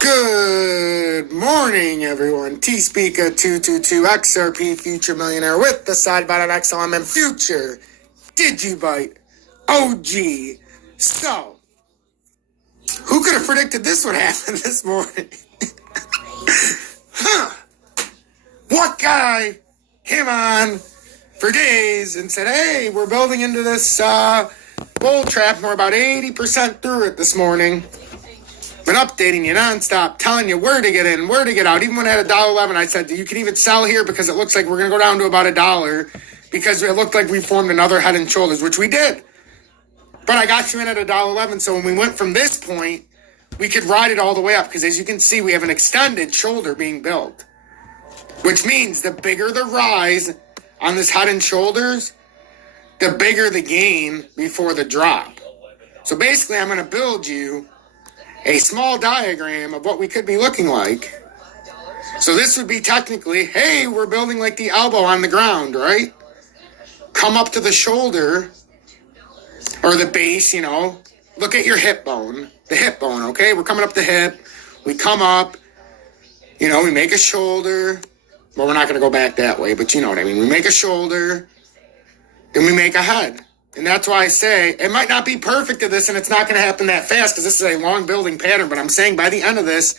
Good morning, everyone. T-Speaker 222 XRP Future Millionaire with the side bet on XLM and Future Digibyte OG. So, who could have predicted this would happen this morning? What guy came on for days and said, hey, we're building into this bull trap and we're about 80% through it this morning. Been updating you nonstop, telling you where to get in, where to get out. Even when I had $1.11, I said you can even sell here because it looks like we're going to go down to about $1 because it looked like we formed another head and shoulders, which we did. But I got you in at $1.11, so when we went from this point, we could ride it all the way up because as you can see, we have an extended shoulder being built, which means the bigger the rise on this head and shoulders, the bigger the gain before the drop. So basically, I'm going to build you a small diagram of what we could be looking like. So this would be technically, hey, we're building like the elbow on the ground, right? Come up to the shoulder or the base, you know. Look at your hip bone, the hip bone, okay? We're coming up the hip. We come up, you know, we make a shoulder. Well, we're not going to go back that way, but you know what I mean. We make a shoulder, then we make a head. And that's why I say it might not be perfect to this and it's not going to happen that fast because this is a long building pattern. But I'm saying by the end of this,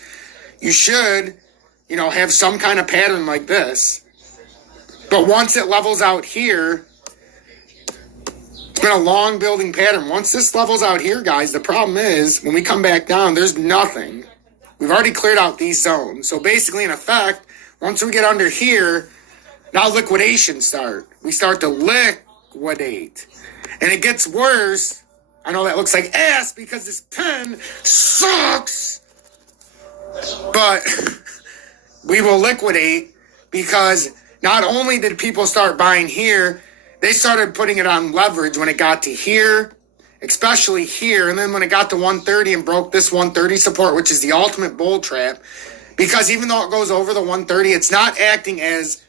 you should, you know, have some kind of pattern like this. But once it levels out here, it's been a long building pattern. Once this levels out here, guys, the problem is when we come back down, there's nothing. We've already cleared out these zones. So basically, in effect, once we get under here, now liquidation start. We start to liquidate. And it gets worse. I know that looks like ass because this pen sucks. But we will liquidate because not only did people start buying here, they started putting it on leverage when it got to here, especially here. And then when it got to 130 and broke this 130 support, which is the ultimate bull trap, because even though it goes over the 130, it's not acting as,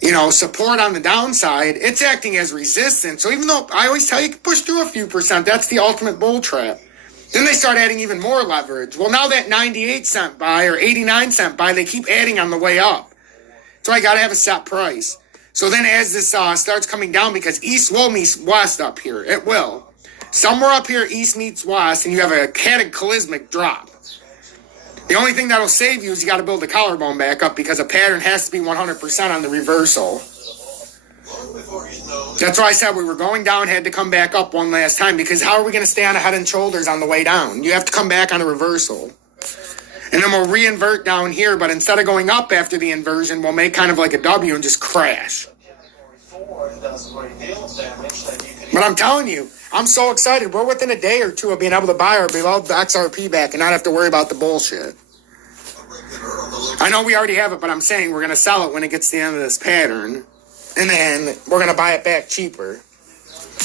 you know, support on the downside, it's acting as resistance. So even though I always tell you can push through a few percent, that's the ultimate bull trap. Then they start adding even more leverage. Well, now that 98 cent buy or 89 cent buy, they keep adding on the way up. So I got to have a set price. So then as this starts coming down, because east will meet west up here, it will. Somewhere up here, east meets west, and you have a cataclysmic drop. The only thing that'll save you is you got to build the collarbone back up because a pattern has to be 100% on the reversal. That's why I said we were going down, had to come back up one last time because how are we going to stay on a head and shoulders on the way down? You have to come back on a reversal. And then we'll re-invert down here, but instead of going up after the inversion, we'll make kind of like a W and just crash. But I'm telling you, I'm so excited. We're within a day or two of being able to buy our beloved XRP back and not have to worry about the bullshit. I know we already have it, but I'm saying we're going to sell it when it gets to the end of this pattern. And then we're going to buy it back cheaper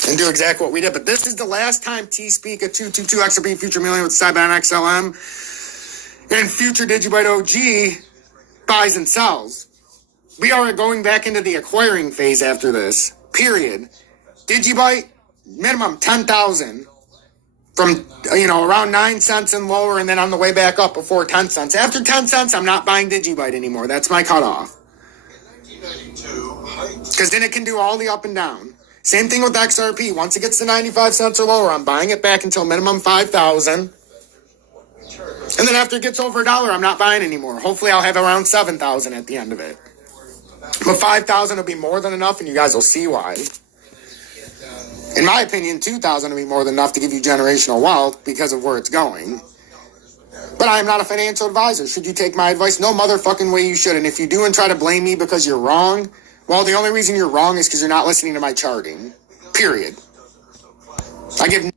and do exactly what we did. But this is the last time T-Speaker 222 XRP Future Million with Cyber XLM and Future Digibyte OG buys and sells. We are going back into the acquiring phase after this. Period. Digibyte, minimum 10,000 from, you know, around 9 cents and lower, and then on the way back up before 10 cents. After 10 cents, I'm not buying Digibyte anymore. That's my cutoff. Because then it can do all the up and down. Same thing with XRP. Once it gets to 95 cents or lower, I'm buying it back until minimum 5,000. And then after it gets over $1, I'm not buying anymore. Hopefully I'll have around 7,000 at the end of it. But 5,000 will be more than enough, and you guys will see why. In my opinion, 2,000 will be more than enough to give you generational wealth because of where it's going. But I am not a financial advisor. Should you take my advice? No motherfucking way you should. And if you do and try to blame me because you're wrong, well, the only reason you're wrong is because you're not listening to my charting. Period. I give